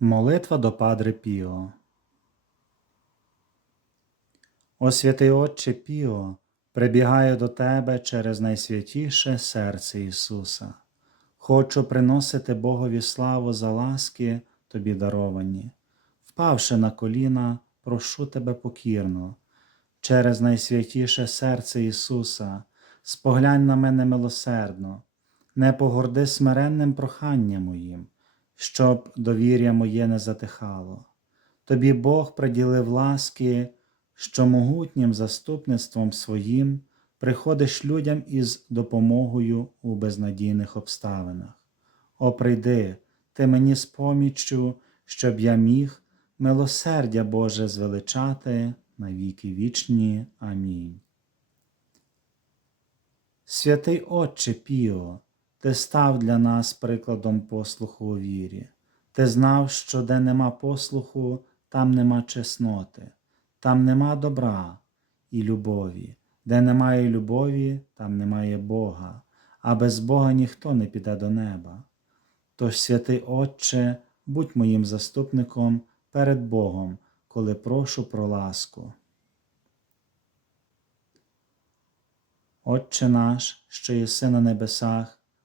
Молитва до Падре Піо. О святий Отче Піо, прибігаю до Тебе через найсвятіше серце Ісуса. Хочу приносити Богові славу за ласки Тобі даровані. Впавши на коліна, прошу Тебе покірно, через найсвятіше серце Ісуса, споглянь на мене милосердно, не погорди смиренним проханням моїм, щоб довір'я моє не затихало. Тобі Бог приділив ласки, що могутнім заступництвом своїм приходиш людям із допомогою у безнадійних обставинах. О, прийди, ти мені з поміччю, щоб я міг милосердя Боже звеличати на віки вічні. Амінь. Святий Отче Піо, ти став для нас прикладом послуху у вірі. Ти знав, що де нема послуху, там нема чесноти, там нема добра і любові, де немає любові, там немає Бога, а без Бога ніхто не піде до неба. Тож, святий Отче, будь моїм заступником перед Богом, коли прошу про ласку. Отче наш, що єси на небесах,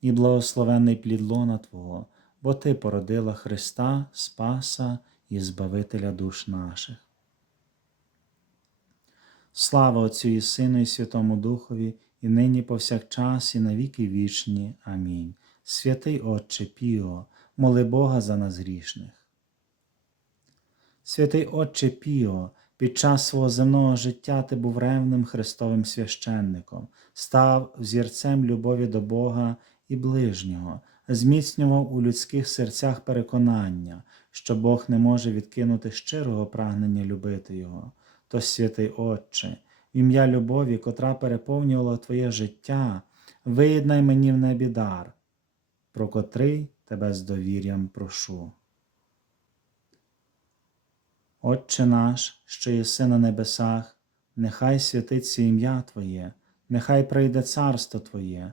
і благословенний плід лона Твого, бо Ти породила Христа, Спаса і Збавителя душ наших. Слава Отцю і Сину, і Святому Духові, і нині повсякчас, і на віки вічні. Амінь. Святий Отче Піо, моли Бога за нас грішних. Святий Отче Піо, під час свого земного життя ти був ревним Христовим священником, став взірцем любові до Бога і ближнього, зміцнював у людських серцях переконання, що Бог не може відкинути щирого прагнення любити Його. То, святий Отче, ім'я любові, котра переповнювала Твоє життя, виєднай мені в небі дар, про котрий тебе з довір'ям прошу. Отче наш, що єси на небесах, нехай святиться ім'я Твоє, нехай прийде царство Твоє,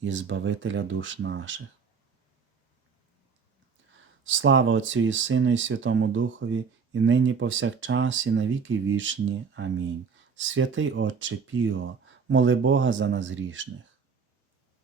і Збавителя душ наших. Слава Отцю і Сину, і Святому Духові, і нині повсякчас, і навіки вічні. Амінь. Святий Отче Піо, моли Бога за нас грішних.